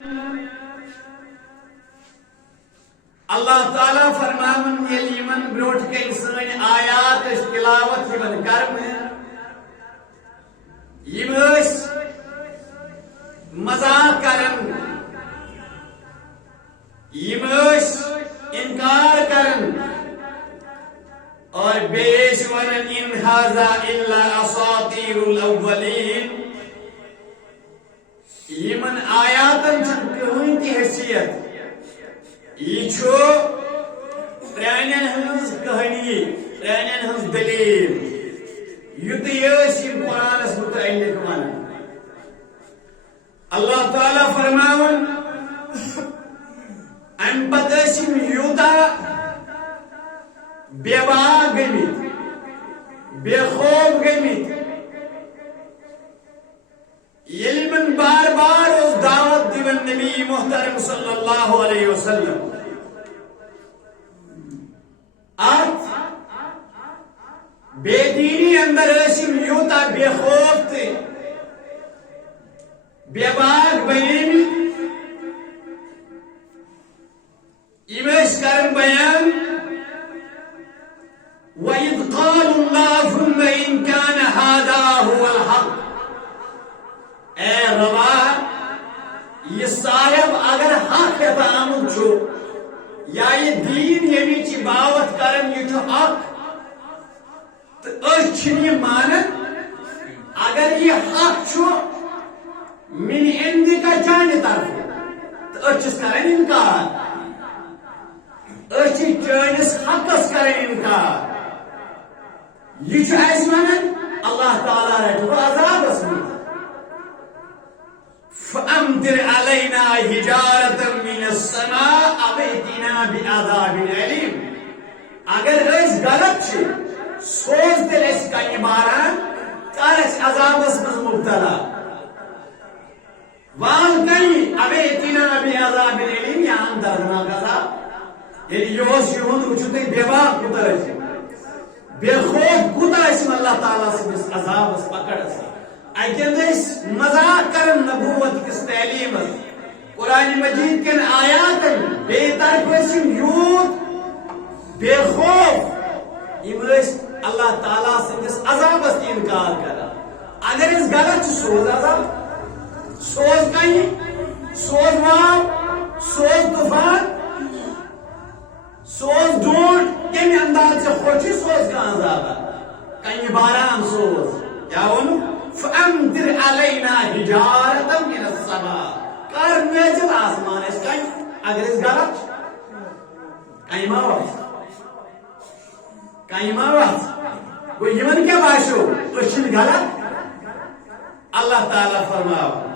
اللہ تعالیٰ فرماون یل یمن بروٹ کن سن آیات تلاوت یمن کرنے یم مذاق کرن یم انکار کرن اور بیش ونن ان ھذا الا اساطیر الاولین یمن آیاتن کہین کی حیثیت یہ پرانین ہنز کہانی پرانین ہنز دلیل یوت یہ قرآنس متعلق ون اللہ تعالیٰ فرماون ام پتہ یوتا بے باغ گمت بے خوف گمت یل من بار بار اس دعوت دیون نبی محترم صلی اللہ علیہ وسلم بے دینی اندر اشم یوتا بے خوف تے بے باغ بنیمی ایمیش کرن بیان وَإِذْ قَالُوا اللَّهُمَّ إِنْ كَانَ هَذَا هُوَ الْحَقِّ اے روا یہ صاحب اگر حق ہے آمد چھو یا یہ دین یمی چی باوت کرن یہ چھو حق تو اچھنی مانت اگر یہ حق چھو من اندی کا چاند طرف تو اچھس کرن انکار اچھی چانس حقس کرن انکار یہ چھو ایس مانن اللہ تعالیٰ رہے عذاب اسمی فَأَمْطِرْ عَلَيْنَا حِجَارَةً مِّنَ السَّمَاءِ أَوْ ائْتِنَا بِعَذَابٍ أَلِيمٍ اگر اس غلط چھ سوز دل اس کا عباران کر اس عذاب اس مبتلا وان کئی أَوْ ائْتِنَا بِعَذَابٍ أَلِيمٍ یہاں دردناک عذاب یعنی یوس یہود وچھتے بے باق کتا ہے بے خوف کتا اسم اللہ تعالیٰ سے اس عذاب اس پکڑ اس اکن مذاق کرن نبوت کس تعلیم قرآن مجید کن آیات بے طرف یوت بے خوف اللہ تعالیٰ سے اس عذاب اس انکار کرا اگر اس غلط سوز عذاب سوز کہیں سوز واو سوز طوفان سوز ڈھونڈ کن انداز سے خوشی سوز کا عذاب کہیں باران سوز کیا ونو فَأَمْطِرْ عَلَيْنَا حِجَارَةً مِّنَ السَّمَاءِ کر نازل آسمان اس کہیں اگر اس غلط کہیں ماوات کوئی یمن کیا باشو کشن غلط اللہ تعالیٰ فرماو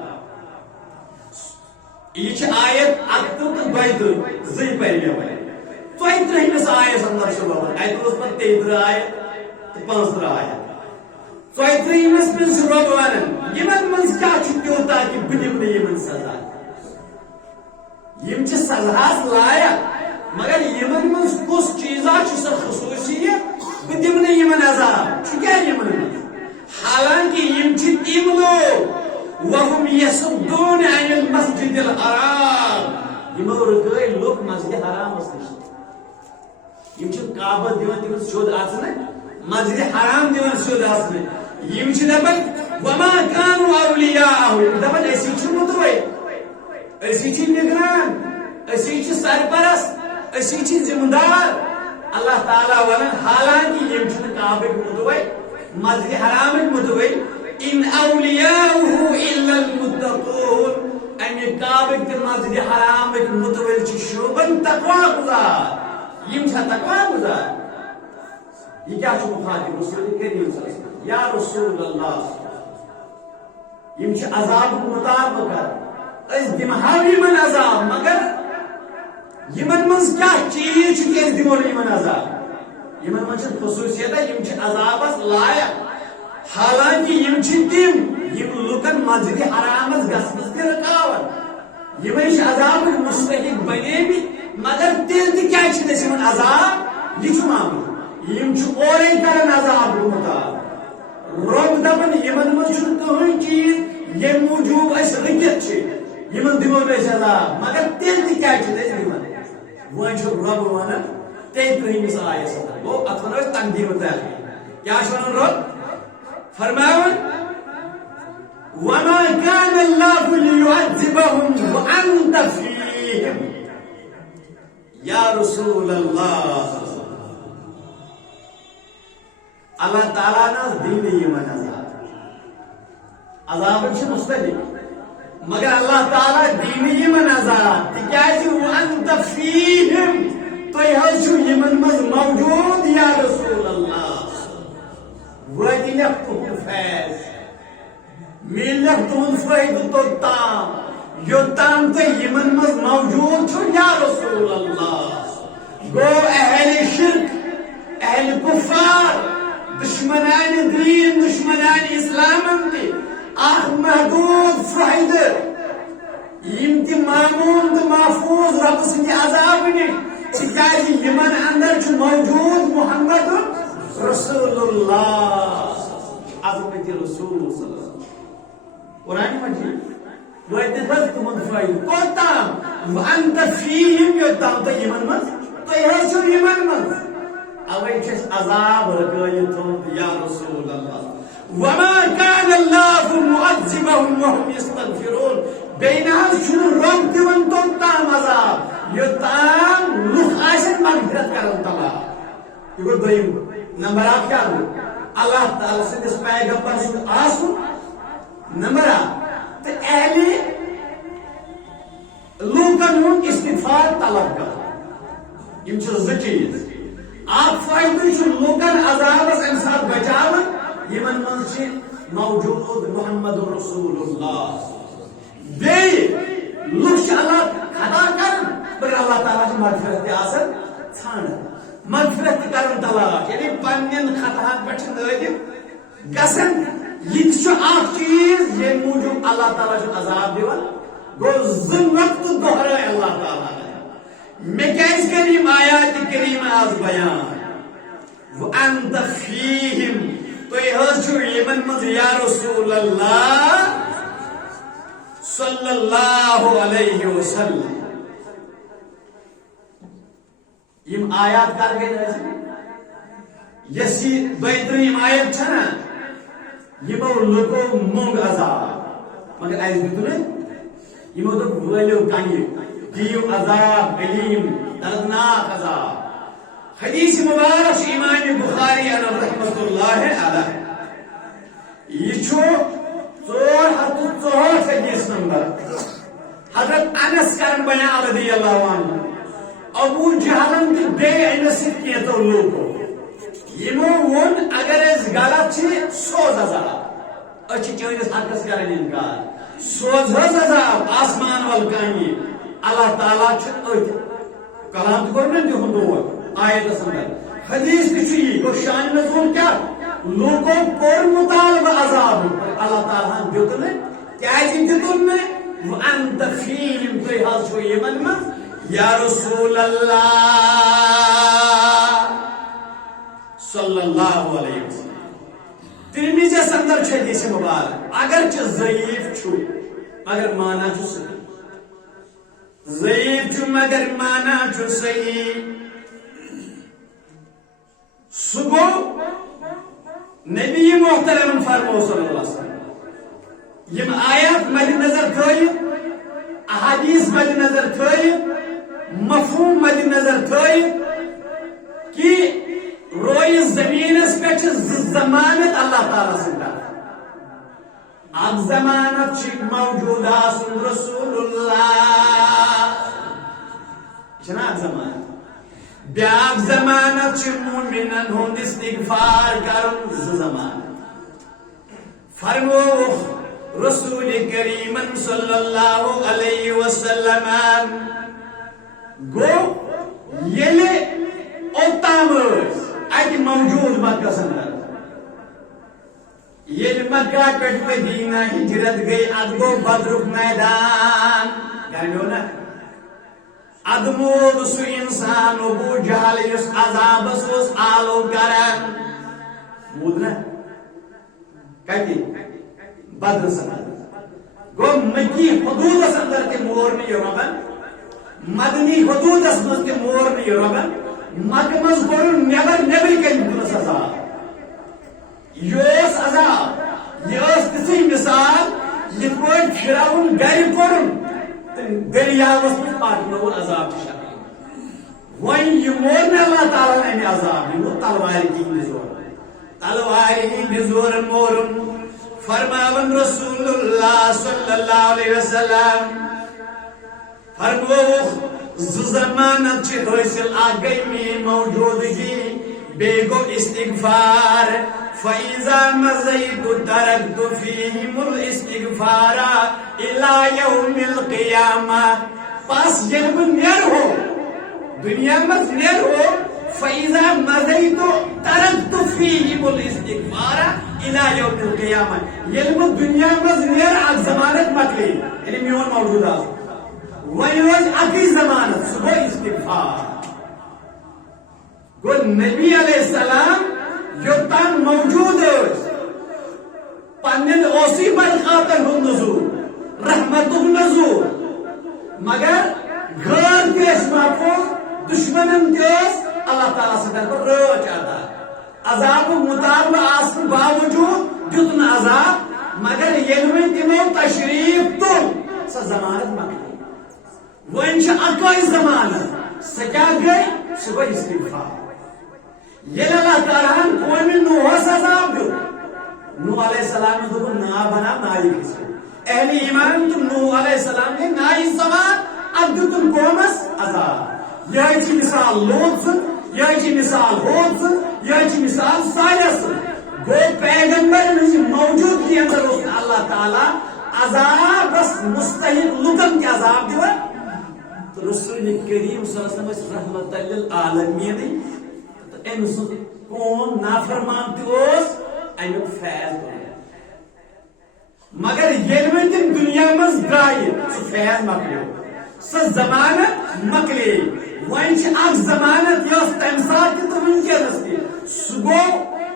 یہ آیت اکتو تو دویدو زی پہلے ہوئے تو ایت رہی میں سے آیت اندر شروع ہوئے ایت روز پر 13 آیت تو 15 آیت تو ایتری مس من سبب ونن یمن منز کیا چھوٹا کہ بنیم یمن سزا یم چھ سزا لایا مگر یمن منز کس چیزا چھ سر خصوصیت بنیم یمن عذاب چھ کیا یمن حالانکہ یم چھ تیم لوگ وهم یصدون عن المسجد الحرام یم رکے لوگ مسجد حرام اس یم چھ کعبہ دیوان شود آسنے مسجد حرام دیوان شود آسنے یم چھ دپن وما كانوا اولیاءه دپن اسی چھ متوئی اسی چھ نگران اسی چھ سرپرست اسی چھ ذمہ دار اللہ تعالیٰ ونن حالانکہ یم چھ کعبہ متوئی مسجد حرام متوئی ان اولیاءه الا المتقون ان کعبہ تے مسجد حرام متوئی چھ شوبن تقوی گزار یم چھ تقوی گزار یہ کیا چھو مخاطب رسول کریم صلی اللہ علیہ وسلم یا رسول اللہ یم چھ عذاب مطابق اس دمہاوی من عذاب مگر یمن منز کیا چیز چھ کہ اس دمہاوی من عذاب یمن من چھ خصوصیت ہے یم چھ عذاب اس لایا حالانکہ یم چھ تیم یم لکن مسجد حرام اس گسمس کے رکاون یمن چھ عذاب مستحق بنے بھی مگر تیل دی کیا چھ دس یمن عذاب یہ چھ معامل یم چھ اورے کرن عذاب مطابق رب دپن یمن من چھ کہین چیز یہ موجود اس رکت چھ یمن دمو عذاب مگر تیل تہ کیا دِوان وۄنۍ چھُ رب ونان 33 آیس گو ات ونو تقدیم تاخیر کیا ونان رب فرماون وما كان الله ليعذبهم وانت فيهم یا رسول اللہ اللہ تعالیٰ ناز دین یمن عذاب مختلف مگر اللہ تعالیٰ دین یمن عذاب تکیازِ وانت فیہم تُہۍ حظ چھِو یمن منٛز موجود یا رسول اللہ وٲتِنَکھ تُہُنٛد فیض میلنَکھ تُہُنٛد فٲیدٕ توٚتام یوٚتام تُہۍ یمن منٛز موجود چھِو یا رسول اللہ گو اہل شرک اہل کفار دشمنان دین دشمنان اسلام تہ اخ محدود فائدہ یم تہ معمون تو محفوظ رب سند عذاب نش تکیاز یمن اندر چھ موجود محمد رسول اللہ عظمت رسول صلی اللہ علیہ وسلم قرآن مجید وَإِذَا تُمَنْ فَائِدُ کوتام وَأَنْتَ فِيهِمْ یوتام تہ یمن مز تُہۍ حظ چھِو یمن مز اوے چھس عذاب رکایت یا رسول اللہ وما كان الله معذبهم وهم يستغفرون بیناز چھُ رب دِوان توٚتام عذاب یوتام لُکھ آسن مغفرت کرن تلا یہ گو دویم نمبر آپ کیا گو اللہ تعالی سندس پیغمبر سند آسن نمبر آپ تو اہل لوکن ہن استغفار طلب کر یم چھ زٕ چیز آپ فائدہ لوکن عذابس ام سات بچاون یمن من سے موجود محمد رسول اللہ بی لوک اللہ خطا کرن مگر اللہ تعالیٰ سے مغفرت آسن ژھانڈ مغفرت کرن تلاش یعنی پنن خطاہن پہ نادم گژھن یہ اخ چیز یہ موجود اللہ تعالیٰ سے عذاب دیوان گو زٕ نقطہ دہرائے اللہ تعالیٰ میں کیس کریم آیات کریم آز بیان وَأَنْتَ فِيهِمْ تو یہ حض چھو یمن مز یا رسول اللہ صلی اللہ علیہ وسلم یم آیات کر گئی نسی یسی دویترین آیت چھنا یمو لکو مونگ عذاب مگر ایز بیتونے یمو تو ولیو کنی دیو عذاب علیم دردناک عذاب حدیث مبارک امام بخاری رحمۃ اللہ علیہ یہ چھو 464 حدیث نمبر حضرت انس کرم بنا رضی اللہ عنہ ابو جہلن کی بے انسیت کیا تو لوگو یمو ون اگر اس غلط چھ سوز عذاب اچھی چونس حقس کرن انکار سوز عذاب آسمان والکانی اللہ تعالیٰ چھت ات کلام تو کرنے دہن دور آیت اندر حدیث کی گو شان نزول کیا لوگوں پر مطالبہ عذاب اللہ تعالیٰ دیتنے کیا دیتنے وانت فیہم تو حال چھو یمن من یا رسول اللہ صلی اللہ علیہ وسلم ترمذی اندر چھ حدیث مبارک اگرچہ ضعیف چھو مگر مانا چھو صحیح ضعیف چھو مگر مانا چھو صحیح سگو نبی محترم فرمو صلی اللہ علیہ وسلم یم آیات مد نظر تھوئی احادیث مد نظر تھوئی مفہوم مد نظر تھوئی کہ روئی زمین اس پہ زمانت اللہ تعالیٰ سے اب زمانت چھ موجودہ سن رسول اللہ جناب زمانت بیاق زمانت چھ مومنن ہند استغفار کرن زمانت فرمو رسول کریم صلی اللہ علیہ وسلم گو یلی اوتام ات موجود مکہ اندر یل مکہ پہ مدینہ ہجرت گئی اد گو بدرک میدان گھنو نا ادمود سو انسان ابو جہل اس عذاب اس آلو کرن مود نا کہتی بدر سنہ گو مکی حدود اندر تے مور نہیں ربن مدنی حدود مز تے مور نہیں ربن مکہ مز کورن نیبر نیبر کن دنس عذاب یہ عذاب یہ تسی مثال یہ کوئی فرعون گھر کورن دریاوس مز پاکنون عذاب شکل وین یہ مور نے اللہ تعالیٰ نے عذاب یہ تلوار کی نزور تلوار کی نزور مورم فرماون رسول اللہ صلی اللہ علیہ وسلم فرمو زمانت چھ حاصل آگئی میں موجودگی بے گو استغفار فَإِذَا مَزَيْتُ تَرَكْتُ فِيهِمُ الْإِسْتِغْفَارَ إِلَى يَوْمِ الْقِيَامَةِ پس جب نیر ہو دنیا میں نیر ہو فَإِذَا مَزَيْتُ تَرَكْتُ فِيهِمُ الْإِسْتِغْفَارَ إِلَى يَوْمِ الْقِيَامَةِ یلم دنیا میں نیر اک زمانت مکلی یعنی میون موجودات وہی روز اکی زمانت صبح استغفار گو نبی علیہ السلام یوتان موجود پنن اوسی برکاتن ہند نزول رحمت نزول مگر غیر کیس محفوظ دشمنن کیس اللہ تعالیٰ سے در روچ آتا عذاب مطابق آسن باوجود جتن عذاب مگر یلوی تمو تشریف تل سا زمانت مکلی وہ انشاء اکوئی زمانت سکیا گئی صبح استغفار یہ اللہ تعالیٰ قومی نوح عذاب دو نوح علیہ السلام نے تو نا بنا نائی کسی اہل ایمان تم نوح علیہ السلام نے نائی زمان اب دو تم قومس عذاب یہ چی مثال لوت سن یہ چی مثال ہود سن یہ چی مثال صالح سن گو پیغمبر موجود کی اندر اس اللہ تعالیٰ عذاب بس مستحق لکم کی عذاب دیو تو رسول کریم صلی اللہ علیہ وسلم رحمت للعالمین ام کون نافرمان تیوس امیک فیض بنا مگر یلوی تم دنیا مز گائی سو فیض مکلیو سو زمانت مکلی وائن چھ اک زمانت یوس تمسات کی تو من کیا دستی سگو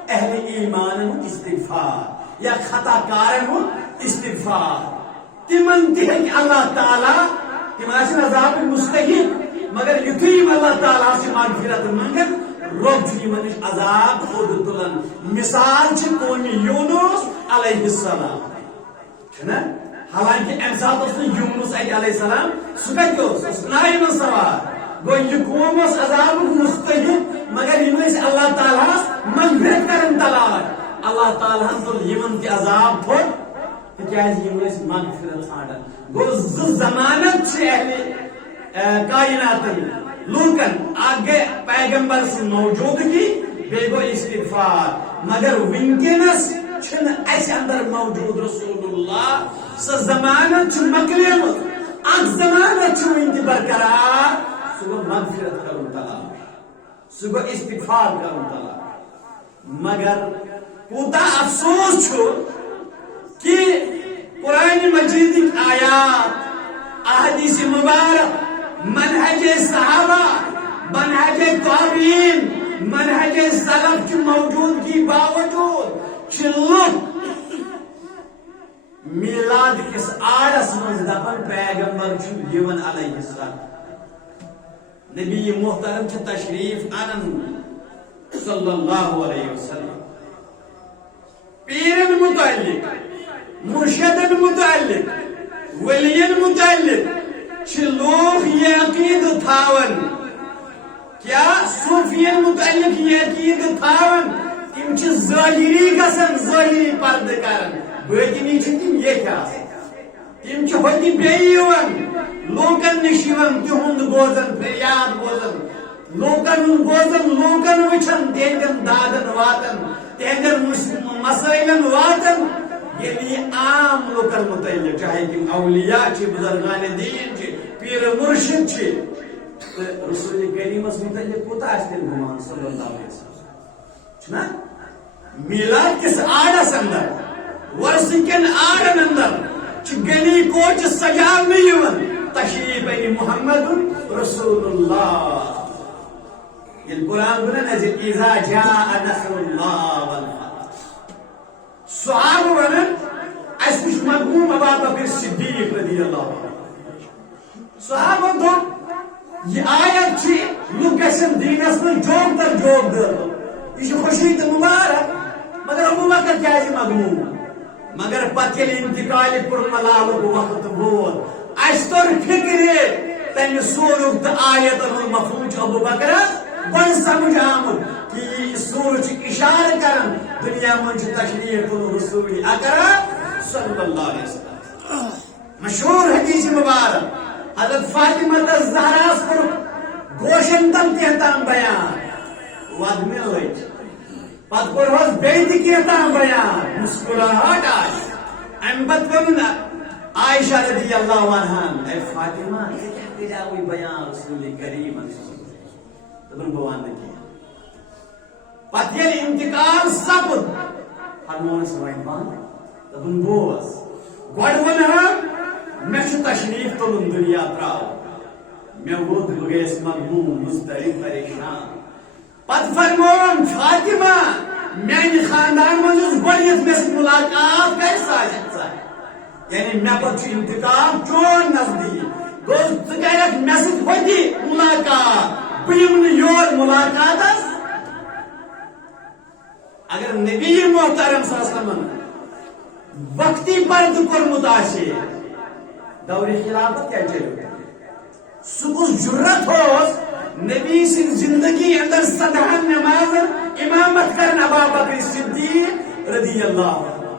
اہل ایمان استغفار یا خطا کارن استغفار تمن تیہ کہ اللہ تعالی تماشن عذاب مستحق مگر یتیم اللہ تعالی سے مغفرت منگت رب چھ منش عذاب خود تلن مثال چھ قومی یونس علیہ السلام چھنا حالانکہ امسات اس نے یونس علیہ السلام سکت اس نائی من سوار گو یہ قوم اس عذاب مستحق مگر یہ اللہ تعالیٰ مغفرت کرن تلاش اللہ تعالیٰ تل یمن کی عذاب پھٹ تکیاز یہ مغفرت ژھانڈن گو زمانت چھ اہل کائنات لوکن آگے پیغمبر سے موجودگی بے گو استغفار مگر ونکنس چھن ایس اندر موجود رسول اللہ سا زمانت چھ مکلیم اک زمانت چھ ونکی برقرار سگو مغفرت کرن تلاش سگو استغفار کرن تلاش مگر کوتا افسوس چھو کہ قرآن مجید کی آیات احادیث مبارک منہج صحابہ منہج تابعین منہج سلف کی موجودگی باوجود چلوک میلاد کس آڑس من دپن پیغمبر چھو یون علیہ السلام نبی محترم چھ تشریف انن صلی اللہ علیہ وسلم پیرن متعلق مرشدن متعلق ولین متعلق چھ لوگ یہ عقید تھاون کیا صوفین متعلق یہ عقید تھاون تم چھ ظاہری گسن ظاہری پرد کرن باطنی چھ تم یہ کیا تم چھ ہوتی بیون لوکن نشیون تہند بوزن فریاد بوزن لوکن بوزن لوکن وچھن تہندن دادن واتن تہندن مسائلن واتن یعنی عام لوکن متعلق چاہے تم اولیاء چھ بزرگان دین چھ پیر مرشد چھ رسول کریم متعلق کوتا اشتن گمان صلی اللہ علیہ وسلم چھنا میلاد کس آڑس اندر ورسکن آڑن اندر چھ گلی کوچ سجال میں یون تشریف ای محمد رسول اللہ یہ قرآن بنا نزل اذا جاء نصر اللہ والفتح صحابہ ونن اس وچ مغموم ابا بکر صدیق رضی اللہ عنہ صحابہ دو یہ آیت چھ لوگ گژھن دینس میں جوگ تر جوگ دل یہ خوشی تو مبارک مگر ابو بکر کیا مغموم مگر پتہ ییٚلہِ انتقال پُرملالُک وقت ووت اس توٚر فکرِ تمہِ سورُک تہٕ آیتن ہُنٛد مفہوم چھُ ابو بکرس گۄڈٕ سمجھ آمُت کہ یہ سورہ چھُ اِشارٕ کران دنیا منٛز چھُ تشریف رسول اکرم صلی اللہ علیہ وسلم مشہور حدیث مبارک حضرت فاطمہ الزہرا's کوٚر گوشن تل کینٛہہ بیان ود مِلٕچ پتہ کوٚرہوس بیٚیہِ تہِ کینٛہہ بیان مسکراہٹ آئی امہِ پتہٕ ووٚن عائشہ رضی اللہ عنہا اے فاطمہ ژےٚ کیٛاہ کریاوٕے بیان رسول کریم دوٚپُن بہٕ ونہٕ نہٕ کینٛہہ پتہٕ ییٚلہِ انتقال سپُد فرمونس وۄنۍ بنٛد دوٚپُن بوز گۄڈٕ ونہٕ مےٚ چھُ تشریف تُلُن دنیا ترٛاوُن مےٚ ووٚد بہٕ گٔیَس مغموم مضطرب پریشان پتہٕ فرمووُم فاطمہ میانہِ خاندان منٛز یُس گۄڈٕنیتھ مےٚ سۭتۍ مُلاقات کرِ سُہ آسہِ ژٕ یعنی مےٚ پتہٕ چھُ انتقال چون نزدیٖک گوٚو ژٕ کرکھ مےٚ سۭتۍ ہوٚتہِ مُلاقات بہٕ یِمہٕ نہٕ یور مُلاقاتس اگر نبی محترم صلی اللہ علیہ وسلم وقتی پردٕ کوٚرمُت آسہِ دورِ خلافت کیٛاہ چلو سُہ کُس جُرت اوس نبی سن زندگی اندر سدہن نماز امامت کرن ابا بکر صدیق رضی اللہ عنہ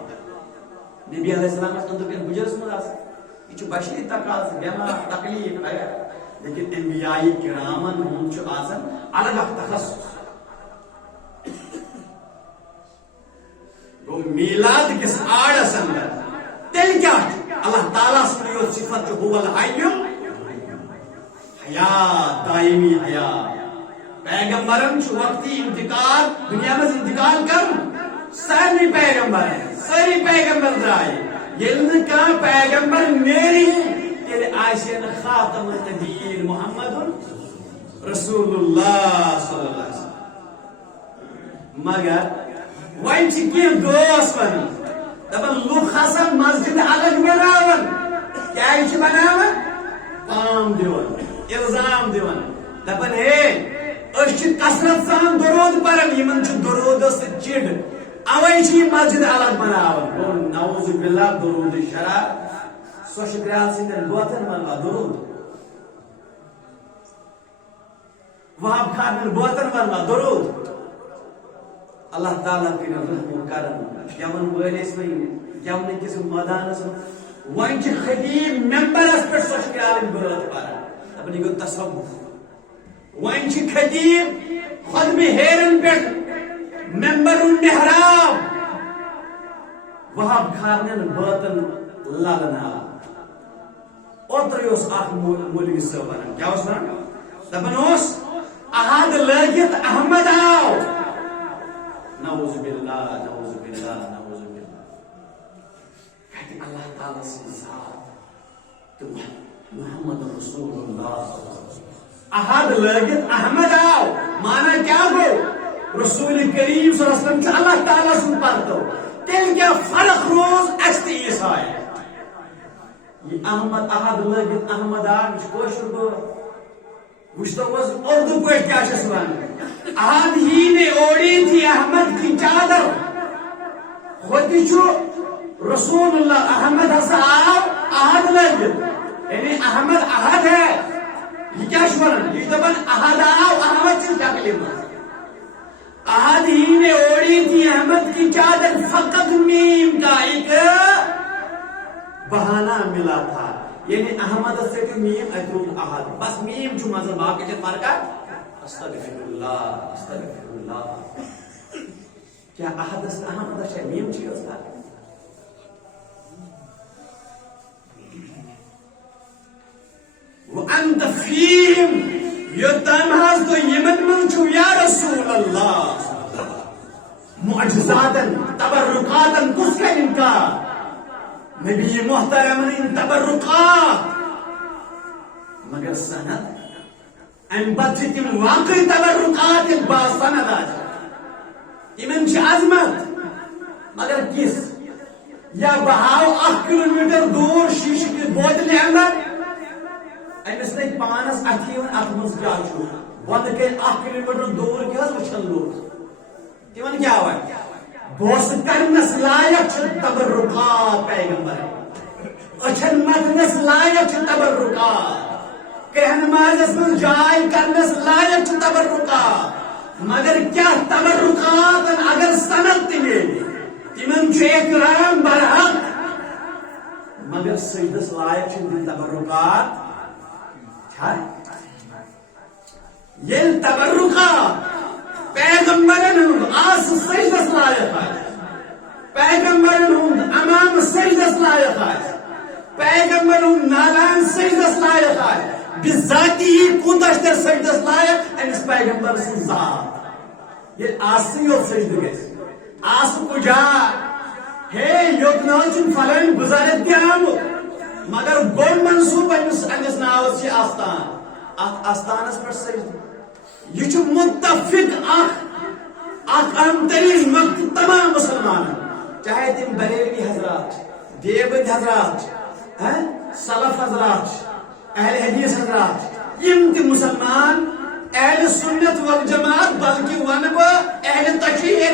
نبی علیہ السلام اندر کن بجرس مداس یہ بشری تقاض بیمار تکلیف لیکن انبیاء کرامن ہم چھ آسن الگ تخصص وہ میلاد کس آڑس اندر تیل کیا اللہ تعالیٰ سنیو صفت جو هو الحی حیات دائمی حیات پیغمبرن چھ وقتی انتقال دنیا میں انتقال کر ساری پیغمبر ہیں ساری پیغمبر درائے یلن کا پیغمبر میری تیرے آئیسین خاتم النبیین محمد رسول اللہ صلی اللہ علیہ وسلم مگر وائن چھ کی دوست بنی دبن لوگ خاصا مسجد الگ بناون کیا چھ بناون پام دیون الزام دیون دپن ہے اس کثرت سان درود پرن یمن چھ درود چڑ اوے چھ مسجد الگ بناون نعوذ باللہ درود شرع سوش گرال سندن گوتن منوا درود وہاں خان بوتن منوا درود اللہ تعالیٰ کی رحم و کرم یمن ولس یمن کس میدانس ون خطیب ممبرس پہ سوش گرال بات پرن اپنی گو تصوف وائن چھ خطیب خود میں ہیرن پیٹ ممبر محراب وہاں کھارنن باتن لالنا اوتر یوس اخ مولوی صاحب ونان کیا اوس ونان دپان اوس احد لگت احمد آو نعوذ باللہ نعوذ باللہ نعوذ باللہ کہتے اللہ تعالیٰ سے ذات تو محمد رسول اللہ احد لگت احمد آو مانا کیا گو رسول کریم صلی اللہ علیہ وسلم اللہ تعالیٰ سن پرتو تیل کیا فرق روز ایستے عیسائی یہ احمد احد لگت احمد آو مجھ کوشر گو وشتو was اردو پہ کیا شسوان احد ہی نے اوڑی تھی احمد کی چادر خودی چھو رسول اللہ احمد حسا آو احد لگت یعنی احمد احد ہے یہ کیا شورن یہ دبن احد آو احمد سے کیا کلمہ احد ہی نے اوڑی تھی احمد کی چادر فقط میم کا ایک بہانہ ملا تھا یعنی احمد سے کہ میم ادرون احد بس میم چھو مذہب باقی جت فرقا استغفر اللہ کیا احد است احمد است میم چی است وانت فیم یتم ہاس تو یمن من چھو یا رسول اللہ معجزاتن تبرکاتن کس کا انکار نبی محترم ان تبرکات مگر سند ام بچتم واقعی تبرکات با سند آج امن چھ عظمت مگر کس یا بہاو 1 کلومیٹر دور شیشہ کی بوتل اندر امس لگ پانس اتھی ات من کیا ون کر 1 کلومیٹر دور کیا وچھن لوگ تمن کیا وے بوس کرنس لائق تبرکات پیغمبر اچھن متنس لائق تبرکات کہن مازس من جائے کرنس لائق تبرکات مگر کیا تبرکات اگر سند تمے تمن اکرام برحق مگر سجدس لائق تبرکات یل تبرکات پیغمبرن ہند آس سجدس لائق پیغمبرن ہند امام سجدس لائق پیغمبر ہند نالان سجدس لائق بذاتی کوتاش تر سجدس لائق امس پیغمبر سن ذات یہ آس سجد گژھِ آس کجا ہے یوت نچن فلان گزارت بھی آمت مگر گوڑ منصوب امس ناوس آستان ات آستانس پہ سجد یہ متفق امتریش وقت تمام مسلمان چاہے تم بریلوی حضرات دیوبند حضرات سلف حضرات اہل حدیث حضرات یم تم مسلمان اہل سنت والجماعت بلکہ ون بہ اہل تشیع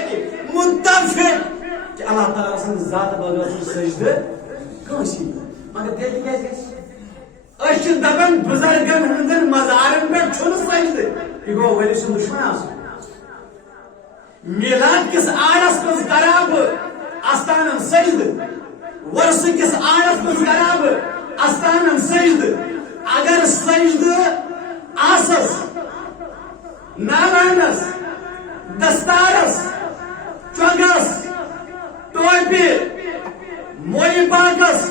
متفق کہ اللہ تعالیٰ سن ذات بغیر سجدہ کنسی مگر دیکھ کیا دپان بزرگن ہندن مزارن پہ چھن سجدہ یہ گو ولی سن دشمن آس میلاد کس آڑس مز کراب استانن سجدہ ورس کس آڑس مز کراب استانن سجدہ اگر سجدہ آسس نالانس دستارس چوگس ٹوپی موئی باغس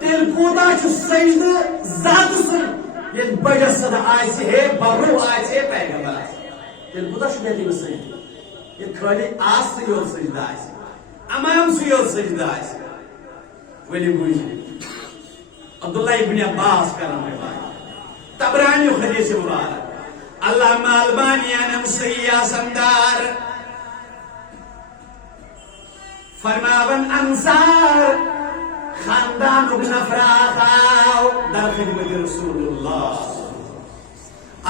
تیل کوتا سجدہ ذات سن یہ بجس صدا آئیسی ہے بابرو آئیسی ہے پیغمبر آئیسی تیل کوتا بیتی میں سجدہ یہ کھڑی آس سے یور سجدہ آئیسی امام سے یور سجدہ آئیسی ولی بوجی عبداللہ ابن عباس کرم بات تبرانی حدیث مبارک علامہ البانی انم سیاہ سمدار فرماون انصار خاندان ابن افراطاو در خدمت رسول اللہ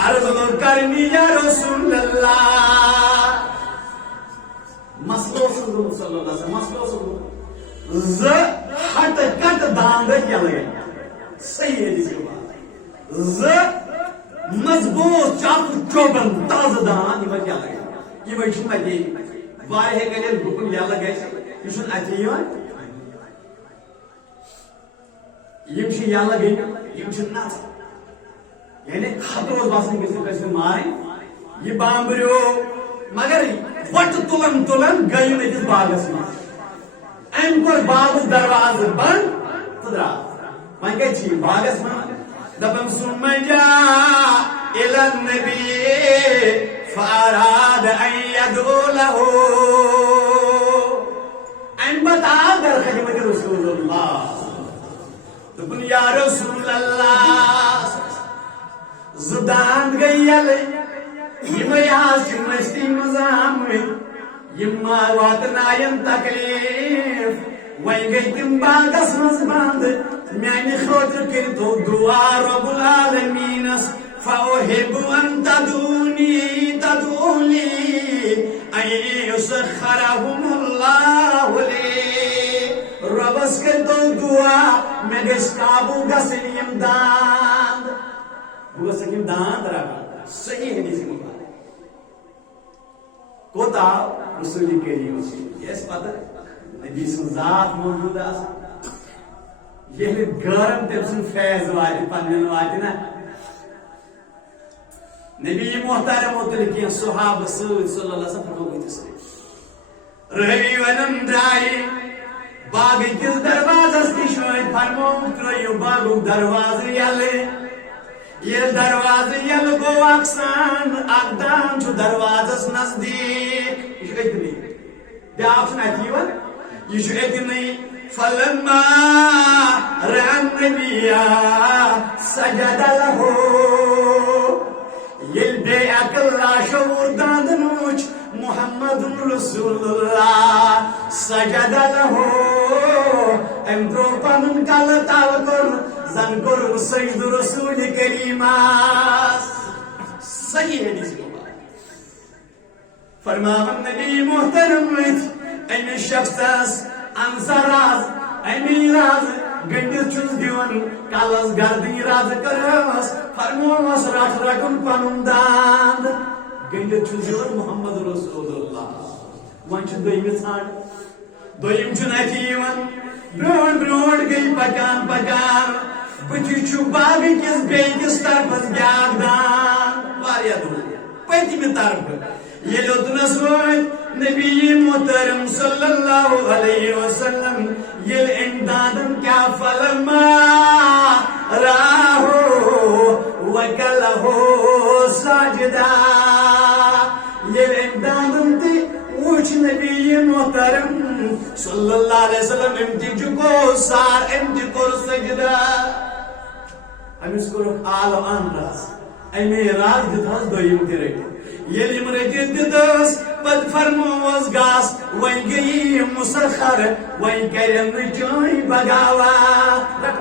عرض کرنی یا رسول اللہ مسلو صلی اللہ علیہ وسلم مسلو صلی ہٹ کٹ داند کیا لگے صحیح ہے جیسے بات مضبوط چاکو چوبن تازہ دان یہ کیا لگے یہ وجہ مجھے واریہ گلیل گکن یا لگے یہ شن اتی یون یہ شن یا لگے یہ شن ناس یعنی خطر باسن کسی کسی مارے یہ بامبریو مگر وٹ تلن تلن گئی میں جس باغس میں این پر باغ دروازہ بند تدرا میں کہا چھی باغس میں دبم ثم جاء الى النبي فاراد ان يدعو له ان بتا در خدمت رسول اللہ دبن یا رسول اللہ زدان گئی یہ یاز مستی مزام یہ واتنائن تکلیف وی گئی تم باغس مز بند میانی خاطر کرتو دعا رب العالمین فاحب ان تدونی تدولی ان یسخرهم اللہ لی ربس کرتو دعا میں گش قابو گسنیم داند بگو سکیم داند رکھا صحیح حدیث مبارک کوتا رسول کریم سے یہ پتہ نبی سن ذات موجود ہے یہ گرم تم سن فیض واتی پنن واتی نا نبی محترم متلقین صحابہ صلی اللہ علیہ وسلم فرموتے سے رہی ونم درائی باغ کس دروازہ کی شاید فرموت رہی باغ دروازہ یلے یہ دروازہ یل گو اکسان اقدام جو دروازہ نزدیک یہ اتنی بیاق سن اتیون یہ اتنی فلما رأى النبي سجد له يلبي أكلا شعور دادنوش محمد رسول الله سجد له ام درو پنن کل تل کور زن کور سجد رسول کریماس صحیح حدیث کو فرماون نبی محترم ام شخص انصر راز امی راز گنڈس چھس دیون کلس گردی راز کرس فرموس رٹ رکن پنن داند گنڈس چھس دیون محمد رسول اللہ ون چھ دویمہ ژھانڈ دویم چھ نتی یوان برونٹ برونٹ گئی پکان پکان بچی چھ باغ کس بیکس طرفس بیاکھ دان واریاہ دور پتمہ طرف یہ لوتنس ووت نبی محترم صلی اللہ علیہ وسلم یہ امدادن کیا فلما راہو وکلہو ساجدہ یہ امدادن تی وچ نبی محترم صلی اللہ علیہ وسلم امتی جکو سار امتی کور سجدہ امس کور آل آن راز امی راز دتاس دویم تی رکھ یل یم رٹت دتس پت فرموس گاس ون گئی مسخر ون کرن چوئی بغاوت رکھ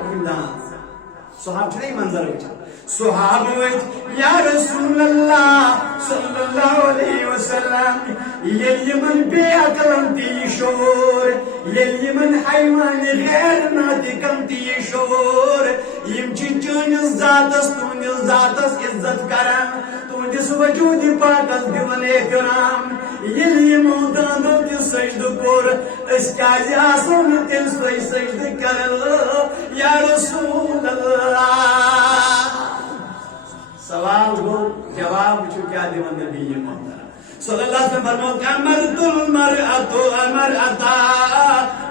صحاب چھنے منظر وچھا صحاب وچ یا رسول اللہ صلی اللہ علیہ وسلم یل یمن بے عقلن تی شور یل یمن حیوان غیر ناطقن تی شور یم چھ چٲنِس ذاتس تُہنٛدِس ذاتس عزت کران تُہنٛدِس وجود پاکس دِوان احترام یل یمو دانو تہِ سجدٕ کوٚر أسۍ کیازِ آسو نہٕ تٔمۍ سٕے سجدٕ کران یا رسول اللہ سوال گو جواب چھو کیا دیوان نبی محترم صلی اللہ علیہ وسلم فرمود امرت المرأة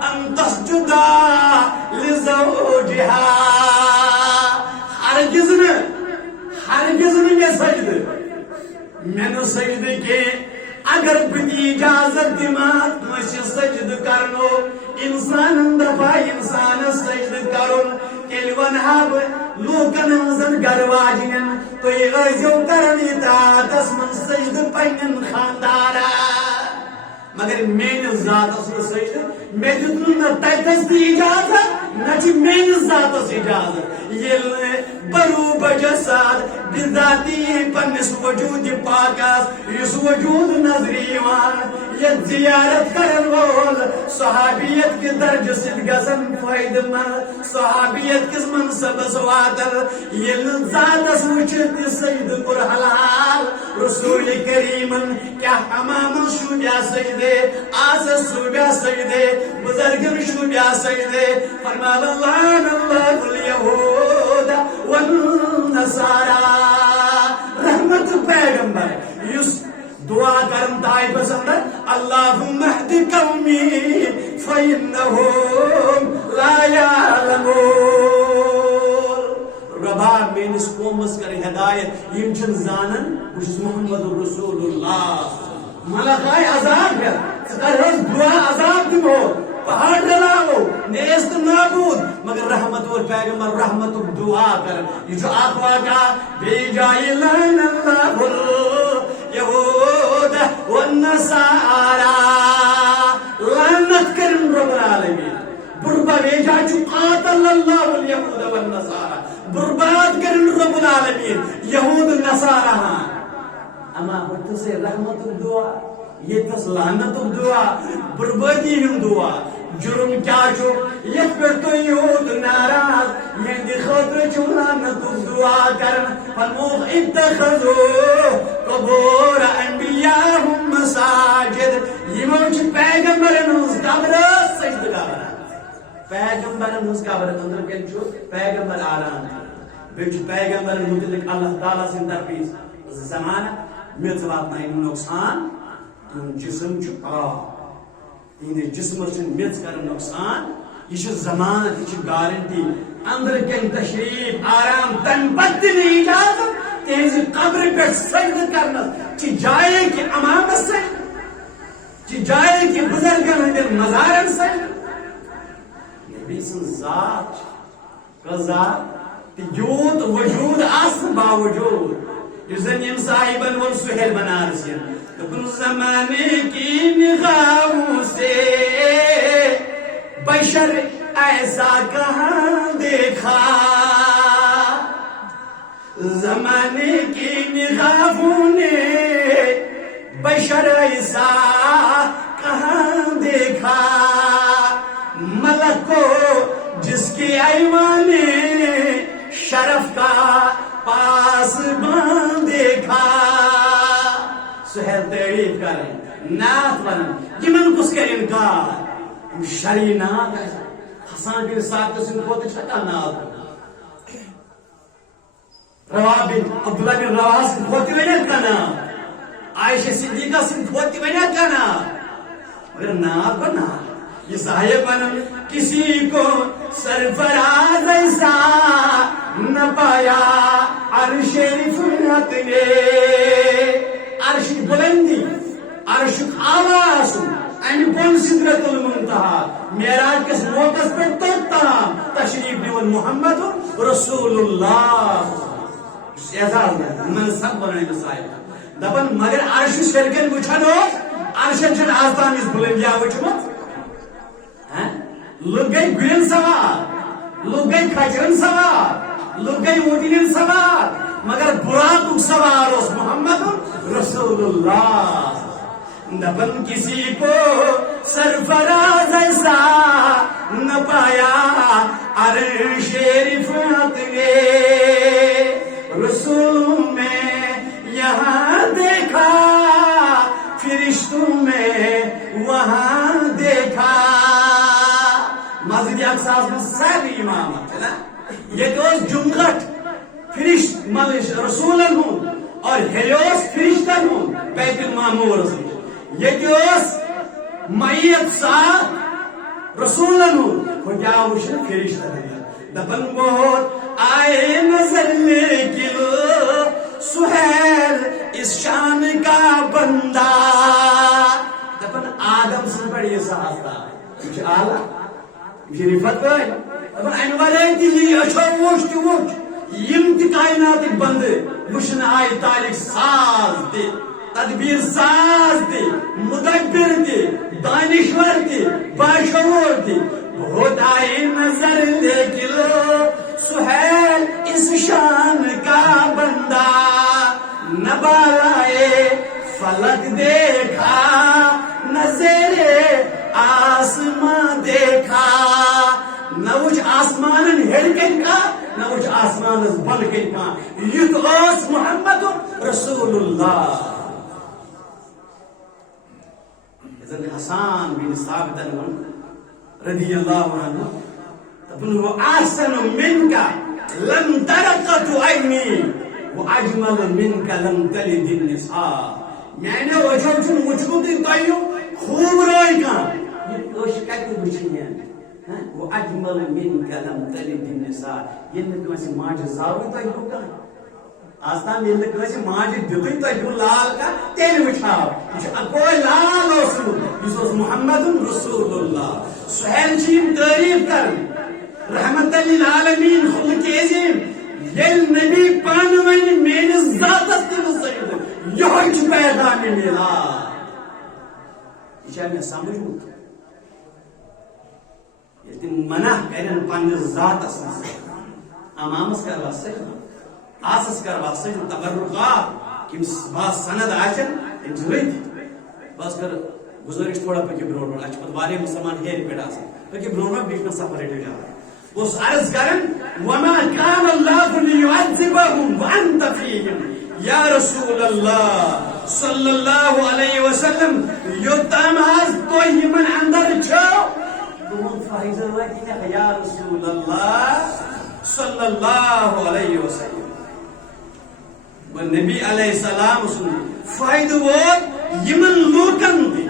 ان تسجد لزوجها ہرگز نے سجد میں نے سجد کے اگر بدی اجازت دماغ تمہیں سجد کرنو انسان دفع انسان سجد کرن تیل ونہا لوکن ہنزن گرواجین تو یہ غیزیو کرن اطاعتس من سجد پنن خاندارا مگر مین ذات اس سجد میں جتنو نہ تیتس دی اجازت نہ چی مین ذات اس اجازت یہ برو بجساد بذاتی پنس وجود پاکاس اس وجود نظریوان یہ زیارت کرن وول صحابیت کی درج سد گزن فائد من صحابیت کس منصب سواتر یہ ذات اس وچت سید پر حلال رسول کریمن کیا حمام شوبیا سجدے آس شوبیا سجدے بزرگن شوبیا سجدے فرما اللہ الیہود والنصارى رحمت پیغمبر یس دعا کرن طائفس اندر اللہم اہد قومی فإنہم لا یعلمون ربا مینس قومس کر ہدایت یم چھن زانن بس محمد رسول اللہ ملکائی عذاب ہے سکر دعا عذاب دمو پہاڑ ڈلاو نیست نابود مگر رحمت اور پیغمبر رحمت اور دعا کر یہ جو آخوا کا بے جائی لن اللہ یہود والنصارى لعنت کرن رب العالمین بربا بے جا چو قاتل اللہ الیہود والنصارى برباد کرن رب العالمین یہود النصارى اما ہوتا سے رحمت اور دعا یہ تس لعنت اور دعا بربادی ہم دعا جرم کیا چھو یہ پر تو یہود ناراض یہ دی خطر چھو لعنت اور دعا کرن فرموخ اتخذو قبور انبیاءہم مساجد یہ موچ پیغمبرن اس قبر سجد قبر پیغمبرن اس قبر اندر کن چھو پیغمبر آرام بیچ پیغمبرن متعلق اللہ تعالیٰ سے درپیس زمانہ میتوات نائن نقصان جسم چھپا یہ جسم میت کر نقصان یہ ضمانت یہ گارنٹی اندر کن تشریف آرام تن پتہ نہیں اجازت تیز قبر پہ سجد کرنا چی جائے کہ امام سجد چی جائے کہ بزرگن ہندر مزارن سجد نبی سن ذات قضا تیوت وجود آسن باوجود یزن یم صاحبن ون سہیل بنارسین کن زمانے کی نگاہوں سے بشر ایسا کہاں دیکھا زمانے کی نگاہوں نے بشر ایسا کہاں دیکھا ملک کو جس کی ایوان شرف کا پاسبان دیکھا سہیل تعریف کریں نعت پڑھیں یمن کس کے انکار شرعی نعت حسان بن ثابت سن کو چھٹا نعت روا بن عبداللہ بن رواحہ سن کھوتی ونیت کا نام عائشہ صدیقہ سن کھوتی ونیت کا نام مگر نعت پر نعت یہ صاحب بن کسی کو سرفراز ایسا نہ پایا عرش رفعت نے عرش کی بلندی عرش کی آواز این بن سدرۃ المنتہا معراج کے موقع پر تمام تشریف دیون محمد رسول اللہ اعزاز منصب بنائے صاحب دپن مگر عرش شرکن وچھن عرش چھ آستان اس بلندیا وچھمت لوگ گئی گلن سوار لوگ گئی کھجرن سوار لوگ گئی اونٹین سوار مگر براق سوار اس محمد رسول اللہ دپن کسی کو سرفراز ایسا نہ پایا عرش رفعت نے رسولوں میں یہاں دیکھا فرشتوں میں وہاں دیکھا مسجد اقصی میں ساری امامت ہے نا یہ تو جمغٹ فرشت ملش رسولن ہوں اور ہیروس فرشتن ہوں بیت المعمور یہ تو میت ساتھ رسولن ہوں وہ کیا وشن فرشتن ہے دپن بہت آئے نظر لیکن سہیل اس شان کا بندہ دپن آدم سے بڑی سہاستا مجھے آلہ مجھے رفت گئی دپن این والے دلی اچھو ووش تی ووش یم تی کائنات بند وشن آئی تاریخ ساز دی تدبیر ساز دی مدبر دی دانشور دی باشعور دی بہت آئی نظر لیکن سہیل اس شان کا بندہ نہ بالائے فلک دیکھا نہ زیر آسمان دیکھا نہ وچ آسمان ہڑکن کا نہ وچ آسمان بلکن کا یت اوس محمد رسول اللہ حضرت حسان بن ثابت رضی اللہ عنہ تقول هو احسن منك لم ترقت عيني واجمل منك لم تلد النساء يعني وجهك مجبوط طيو خوب رايكا وش كاتب بشنيان واجمل منك لم تلد النساء ينك واسي ماج زاوي طيو كان آستان ينك واسي ماج دبي طيو لال کا تیل وچھاو کوئی لال اوسو يسوس محمد رسول الله سہیل چیم تعریف کر رحمت للعالمین خلق عظیم یل نبی پانوانی میرے ذاتس کے مستقل یہ چھ پیغام ملا یہ چاہے میں سمجھ بود یہ تم منع کرن پانو ذاتس امامس کروا سجن آسس کروا سجن تبرقات کم باس سند آچن ان جوید بس کر گزارش تھوڑا پکی برون اچھ پت واریاہ مسلمان ہیر پیڑا سا پکی برون بیچ میں سپریٹ جا اس عرض کرن وما كان الله ليعذبهم وانت فيهم یا رسول اللہ صلی اللہ علیہ وسلم یوتام از تو یمن اندر چھو تمہن فائزہ وقت یا رسول اللہ صلی اللہ علیہ وسلم و نبی علیہ السلام سن فائدہ وہ یمن لوکن دی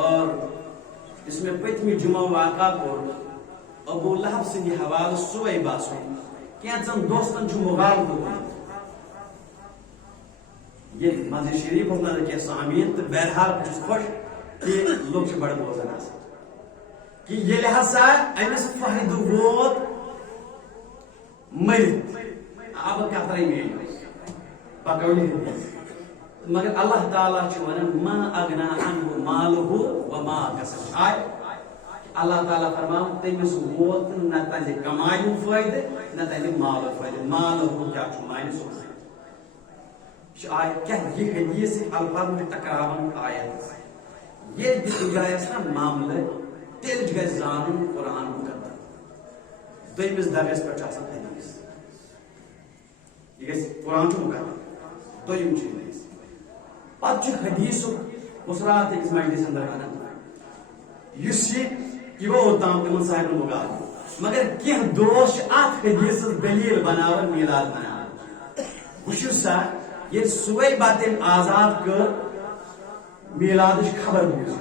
اور اس میں پتمی جمعہ واقع کو ابو لہب سے یہ حوال سوئی باسو کیا زن دوستن چھو مغال کو یہ ماضی شریف ہونا کہ سامین تو بہرحال کچھ خوش کہ لوگ سے بڑھ بوزن آسا کہ یہ لحظہ ایمس فہد ووت مرد آب کترائی میں پکولی مگر اللہ تعالیٰ چھو ونن ما اغنا عنہ مالہ وما کسب آئے اللہ تعالیٰ فرماؤ تمس ووت نہ تہذ کمائیو فائدہ نہ تہذ مال فائدہ مال کیا معنی سوچ آیت کیا یہ حدیث الفاظ میں ٹکراون آیت یہ دکھائے معاملہ تیل گھر زان قرآن مقدر دویمس درجس پہ حدیث یہ گھر قرآن مقدر دویم چیز پتہ حدیث مسرات اکس مجلس اندر ونان یہ گو اوتام تمن صاحب مقابل مگر کی دوست ات حدیث دلیل بناون میلاد بناون وچھو سا یہ سوئی باتیں آزاد کر میلاد خبر بوز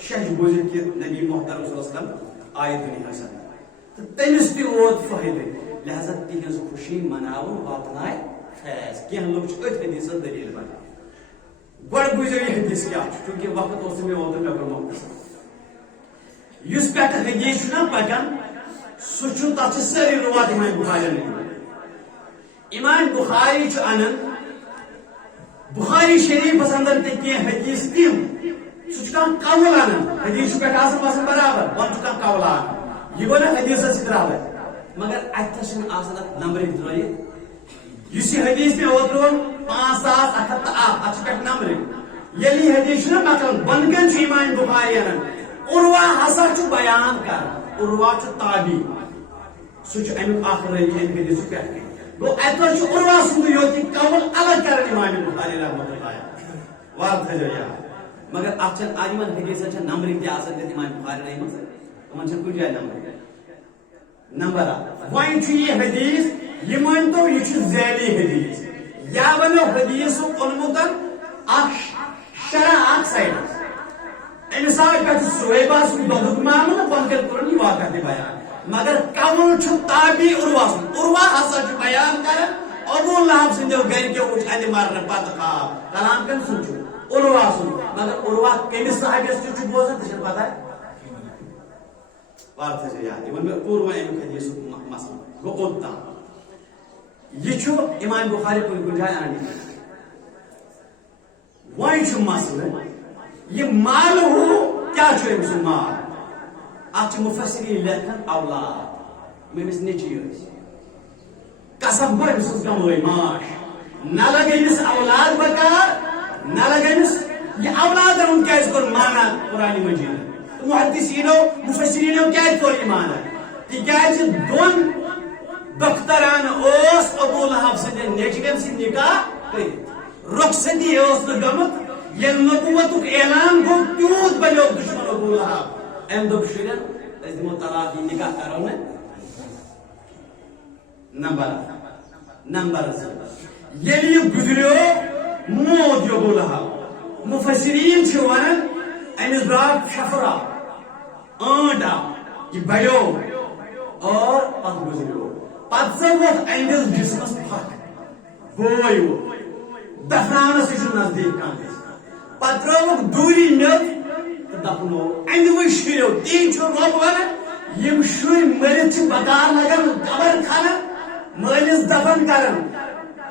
شش بوزت کہ نبی محترم صلی اللہ علیہ وسلم آیت دنیا سن تمس تہ ووت فائدہ لہذا تہذ خوشی مناون واتنائے فیض کی لوگ ات حدیث دلیل بناون گوڑ بوزو یہ حدیث کیا چونکہ وقت اس میں اوتر میں کرمو اس پہ حدیث نا پکان سہ تک ساری روات امام بخاری امام بخاری انان بخاری شریف اندر تھی حدیث تم سہ قول انان حدیث پہ آسان برابر ون قول ان یہ گو نا حدیث رابط مگر اتس نمبر ترت اس حدیث میں اوتر 5101 ات پہ نمبر یلی حدیث نا مکان بند کن امام بخاری انان عروہ ہسا بیان کر عروہ تابی سہ امیک اخ راوی امہ حدیث پہ گو اتر عروہ سند یوت قول الگ کر امام بخاری رحمۃ اللہ وار تھو یاد مگر ات آئمن حدیثن نمبرنگ تہ آسان دت امام بخاری رحمۃ تمن کن جائے نمبر وۄنۍ چھُ یہ حدیث یہ مانتو یہ ذیلی حدیث یا ونو حدیث اونمت اخ شرح اخ سائڈ امس آئی پہ صحیبہ سن دہک معاملہ بن کر کور یہ واقعہ تہ بیان مگر قول تابی عروہ سن عروہ ہسا بیان کر ابو لہب سندو گرکیو وچ اتہ مرنے پتہ خواب کلام کن سن عروہ سن مگر عروہ کمس صحابیس تہ بوزان تہ پتہ بات ہے یاد یہ میں پورا امیک حدیث مسئلہ گو اوتا یہ امام بخاری کن کن جائے آنی وہی مسئلہ یہ مال ہو کیا امس مال ات مفسرین لکھن اولاد ممس نیچی قسم گو امس کمائی معاش نہ لگ امس اولاد بکار نہ لگ امس یہ اولاد ان کیا کور مانا قرآن مجید محدثینو مفسرینو کیا کور یہ مانا تکیاز دون دختران اوس ابو لہب سند نیچگن سند نکاح کرت رخصتی اوس گمت یہ نبوت اعلان گو تیوت بنو دشمن ابو لہب ام دب شرین اس دمو طلاق دی نکاح کرو نا نمبر یلی گزریو موت ابو لہب مفسرین چھ ونان امس درا شفرا آنڈا یہ بڑو اور پت گزریو پت ووت امس جسمس پھک بویو دفنانس نزدیک کان پت تروک دوری میت دفنو امہ شریو تی رب ونان یم شر مرت بکار لگان قبر کھانا مالس دفن کرن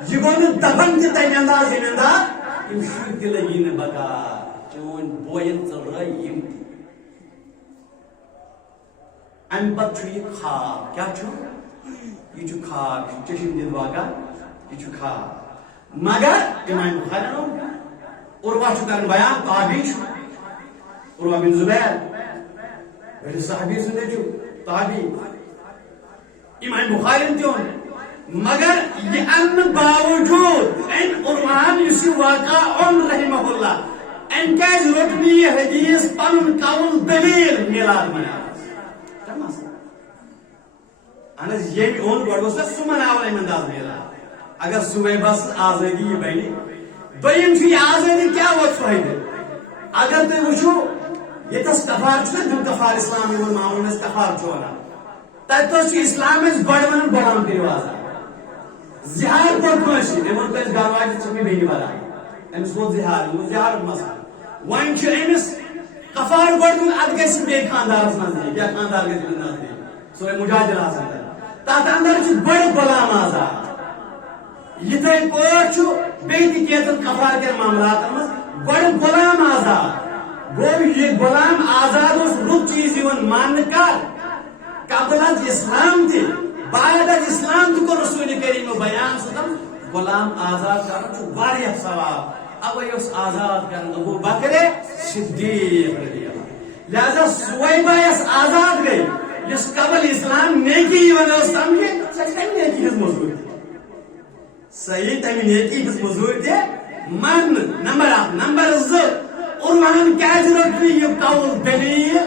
یہ گو نا دفن تہ تمہ انداز یم انداز یم شر تہ لگی نا بکار چون بوین ثل یم ام پت یہ خواب کیا یہ خواب چشم دل واقع یہ خواب مگر امام بخاری عروہ کر بیان تابی عروہ بن زبیر بڑے صحابی سندے تابی امام بخاری تون مگر یہ ان باوجود ان عروہ اس واقع ان رحمہ اللہ ان کیز رٹنی یہ حدیث پن قول دلیل میلاد بنا انس یہ اون گوڑ سہ مناون ام انداز میلاد اگر صبح آزادی یہ بنی دویم یہ آزادی کیا وقت فائدہ اگر تھی وچو یہ تس کفار دم کفار اسلام یہ معاملہ میں کفار ونان تتس اسلام گڑ ون بڑان کریو آزاد زہار کور کنسی امن تس گھر واجہ ٹھیک بیٹی بنائی امس ووت زہار مسئلہ ون امس کفار گڑ کن ات گھس بی خاندارس نزدیک یا خاندار گھس نزدیک سورہ مجادلہ آسان تر اندر بڑ غلام آزاد یتھے پٲٹھۍ چھُ بیٚیہِ تہِ کینٛژن کفار کٮ۪ن معاملاتن منٛز گۄڈٕ غلام آزاد گو یہ غلام آزاد اس رک چیز یون مان کر قبل از اسلام تھی بعد از اسلام تھی کو رسول کریم بیان ستم غلام آزاد کرنا واریاہ ثواب اوے اس آزاد کرنا ابو بکر صدیق رضی اللہ لہذا سویبہ اس آزاد گئی جس قبل اسلام نیکی والا سمجھے سچ کہیں نیکی ہز مزور تھی صحیح تمہیں نیکی ہز مزور تھی من نمبر 1 نمبر 2 قرآن کیا ضرورت نہیں یہ قول دلیل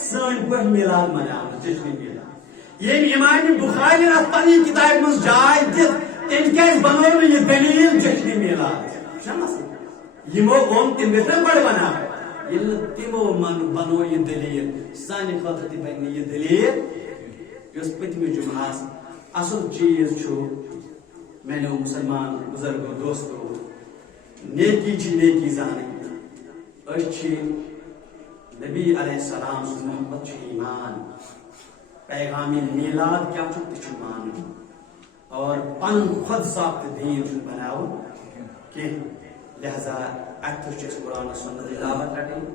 سن پر میلاد منانا جشن میلاد یہ امام بخاری رات پنی کتاب میں جائے دت تم کیا بنو یہ دلیل جشن میلاد شمس یمو قوم تم بہتر بڑ بنا یہ تمو من بنو یہ دلیل سانی خاطر تہ بن یہ دلیل اس پتمی جمعہ اصل چیز چھو میں نے مسلمان بزرگوں دوستوں نیکی چھ نیکی زانی اچھی نبی علیہ السلام سے محبت چھ ایمان پیغام میلاد کیا چھ مان اور پن خود ساخت دین چھ بناو کہ لہذا اتر چھ قرآن سنت دعوت رٹیں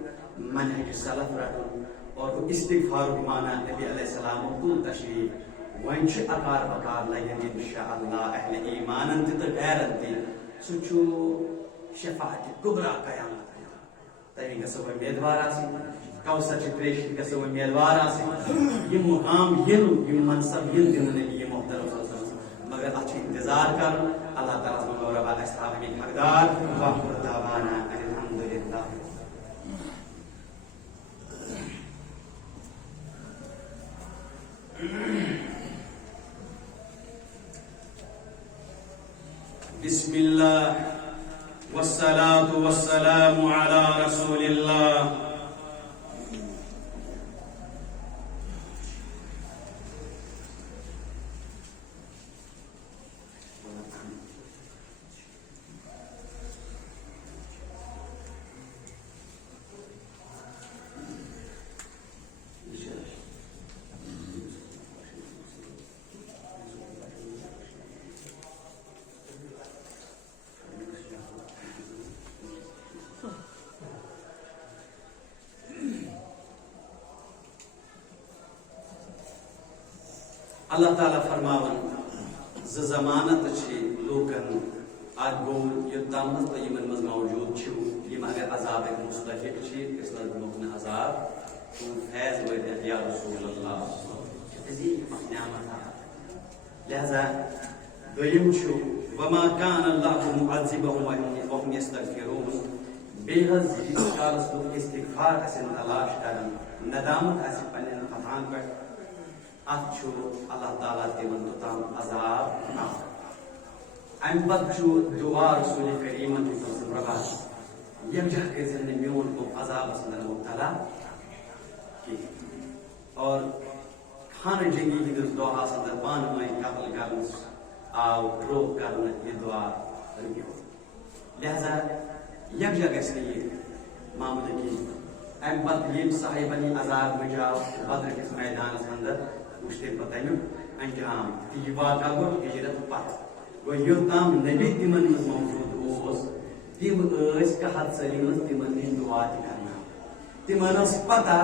منہج سلف رٹیں اور استغفار مانا نبی علیہ السلام کل تشریف وین چھ اکار بکار لگن انشاءاللہ اہل ایمانن تہ غیرت دی سچو شفاعت کبرا قیامت تمہیں گھو امیدوار کوثر تریش گھو امیدوار یہ مقام یہ منصب یہ دن نبی محترم صلی اللہ علیہ وسلم مگر اتھ انتظار کر اللہ تعالیٰ من رب اصحاب حقدار واخر دعوانا ان الحمدللہ بسم اللہ والصلاة والسلام على رسول الله اللہ تعالیٰ فرماون ز زمانت چھ لوکن اگو یوتام تو یمن مز موجود چھو یم اگر عذاب مستحق چھ اس نظمن عذاب تو فیض ود یا رسول اللہ عظیم نعمت لہذا دویم چھو وما کان اللہ معذبهم وهم یستغفرون بے حد جس کالس لوگ استغفار اسن تلاش کرن ندامت اس پنن خطان پر اچھو اللہ تعالیٰ تمن توتام عذاب ام پتہ دعا رسول کریم ربا یکجہ کر میون کو عذاب اندر مبتلا اور خانہ جنگی ہندس دعا اندر پان مائی قتل کرنس آو روک کرنا یہ دعا رکھو لہذا یکجہ گھن یہ معاملہ کی ام پتہ یم صاحبنی عذاب بجاو بدر کس میدان اندر مشتر پتہ انجام یہ واقعہ گو ہجرت پتہ گو یوتام نبی تمن مز موجود تم قحط سری مز تمن ہند دعا کرنا تمن پتہ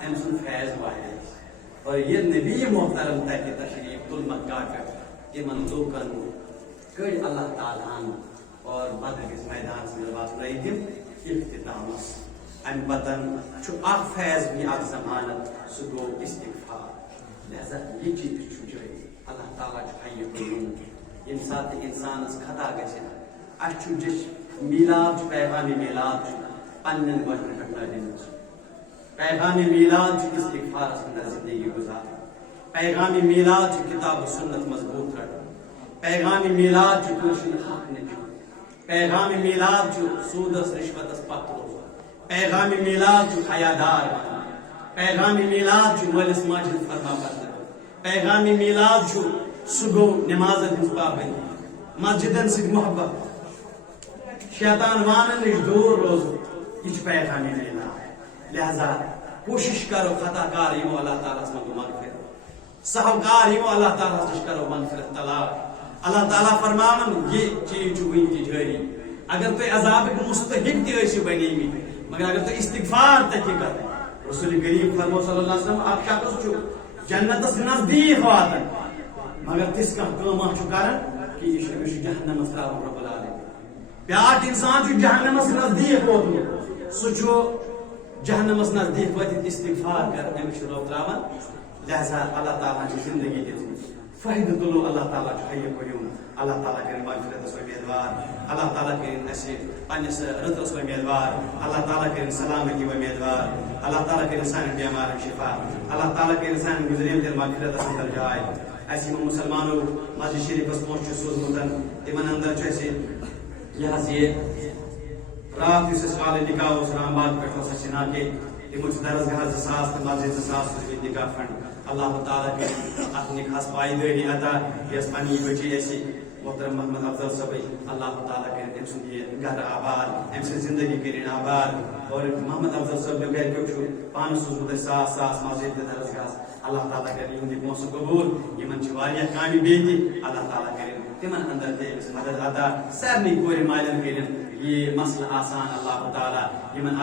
ام سن فیض واحد اور یہ نبی محترم تک تشریف کل مکہ کر تمن لوکن کڑ اللہ تعالیٰ اور بدر کس میدان سے بات رہی تم اختتام ام پتن اخ فیض بھی اخ ضمانت سہ گو استغفار لہذا یہ چیز چھ اللہ تعالیٰ حی قیوم یم سات انسان خطا گھن جس میلاد پیغام میلاد پنن گھن پہ دن پیغام میلاد استغفار اندر زندگی گزار پیغام میلاد کتاب و سنت مضبوط رکھ پیغام میلاد کوشن حق نچو پیغام میلاد سودس رشوتس پت روز پیغام میلاد حیادار پیغام میلاد مالس ماجد فرما بردار پیغام میلاد سگو نماز ہز پابندی مسجدن ست محبت شیطان وانن نش دور روز یہ پیغام میلاد لہذا کوشش کرو خطا کار یمو اللہ تعالیٰ منگو مغفرت صحبکار یمو اللہ تعالیٰ نش کرو مغفرت تلاش اللہ تعالیٰ فرماون یہ چیز ون تہ جاری اگر تھی عذاب مستحق تہ بنیمت مگر اگر تو استغفار تک کر رسول کریم فرمو صلی اللہ علیہ وسلم اک شخص جنتس نزدیک واتن مگر تس کما کران کہ یہ جہنم ترا رب العالمین بیاکھ انسان جہنمس نزدیک ووتمت سہ جہنمس نزدیک وتھ استغفار کر امس رب تراان لہذا اللہ تعالیٰ کی زندگی دت فائدہ تلو اللہ تعالیٰ حی قیوم اللہ تعالیٰ کرن مغفرتس امیدوار اللہ تعالیٰ کرن اس پنس رتس امیدوار اللہ تعالیٰ کرن سلامتی امیدوار اللہ تعالیٰ کرن سان بیمار شفا اللہ تعالیٰ کرن سان گزریم دل مغفرتس اندر جائے ایسی مسلمانوں مسجد شریفس پہنچ سوزمتن تمن اندر یہ رات اس کال نکاح اسلام آباد پہ سچنا کے تمو درسگاہ 2000 تو مسجد 2000 نکاح فنڈ اللہ تعالیٰ کے ات نکاحس پائیداری عطا یس پنی بچی ایسی محترم محمد افضل صبی اللہ تعالیٰ کریں ام سند یہ گھر آباد ام سند زندگی کریں آباد اور محمد افضل صبی گھر پانس سوزمت 100 مسجد درسگاہ اللہ تعالیٰ کریں یہ پونسہ قبول یمن کامہ بیتی اللہ تعالیٰ کریں تمن اندر تمس مدد عطا سارنی کور مالن کریں یہ مسئلہ آسان اللہ تعالیٰ یمن